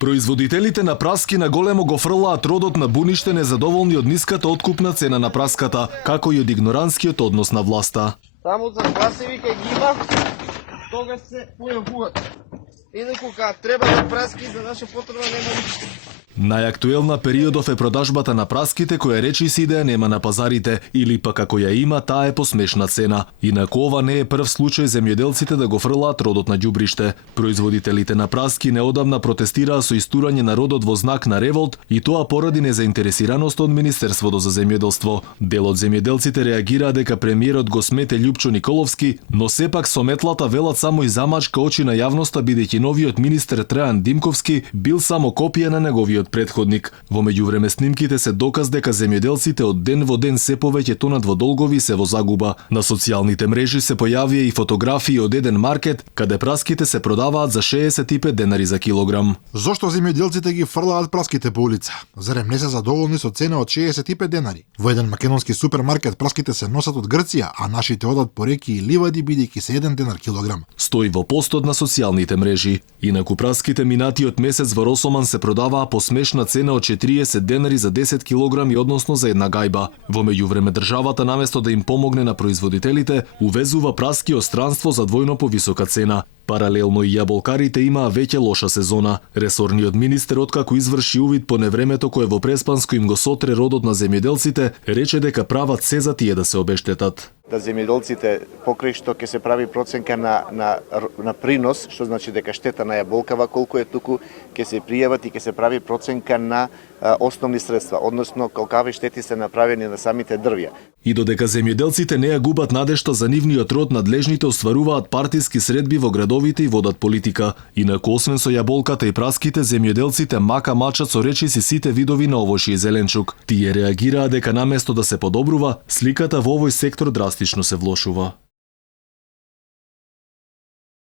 Производителите на праски на големо го фрлаат родот на буниште незадоволни од ниската откупна цена на праската, како и од игноранскиот однос на власта. Таму за прасеви кај ги има, тогаш се појавуваат. Инаку кога треба да праски за наша потреба нема ништо. Најактуелна периодов е продажбата на праските која речиси да ја нема на пазарите, или пак ако ја има, таа е по смешна цена. Инаку ова не е прв случај земјоделците да го фрлаат родот на ѓубриште. Производителите на праски неодамна протестираа со истурање на родот во знак на револт, и тоа поради незаинтересираност од Министерството за земјоделство. Дел од земјоделците реагираа дека премиерот го смете Љупчо Николовски, но сепак со метлата велат само и замачка очи на јавноста, бидејќи новиот министер Трајан Димковски бил само копија на неговиот предходник. Во меѓувреме снимките се доказ дека земјоделците од ден во ден се повеќе тонат во долгови и се во загуба. На социјалните мрежи се појавија и фотографии од еден маркет каде праските се продаваат за 65 денари за килограм. Зошто земјоделците ги фрлаат праските по улица? Зарем не се задоволни со цена од 65 денари? Во еден македонски супермаркет праските се носат од Грција, а нашите одат по реки и ливади бидејќи се 1 денар килограм. Стои во постот на социјалните мрежи. Инаку праските минатиот месец во Росоман се продаваа по смешна цена од 40 денари за 10 килограми, односно за една гајба. Во меѓувреме државата наместо да им помогне на производителите, увезува праски од странство за двојно повисока цена. Паралелно и јаболкарите имаа веќе лоша сезона. Ресорниот министер, откако изврши увид по невремето кое во Преспанско им го сотре родот на земјоделците, рече дека прават се за тие да се обештетат. Да земјоделците покрај што ќе се прави проценка на принос, што значи дека штета на јаболкава колку е туку, ќе се пријават и ќе се прави проценка на основни средства, односно колкави штети се направени на самите дрвја. И додека земјоделците не ја губат надежта за нивниот род, надлежните остваруваат партиски средби во градовите и водат политика. Инаку освен со јаболката и праските, земјоделците мака мачат со речиси сите видови на овошје и зеленчук. Тие реагираа дека наместо да се подобрува, сликата во овој сектор драстично се влошува.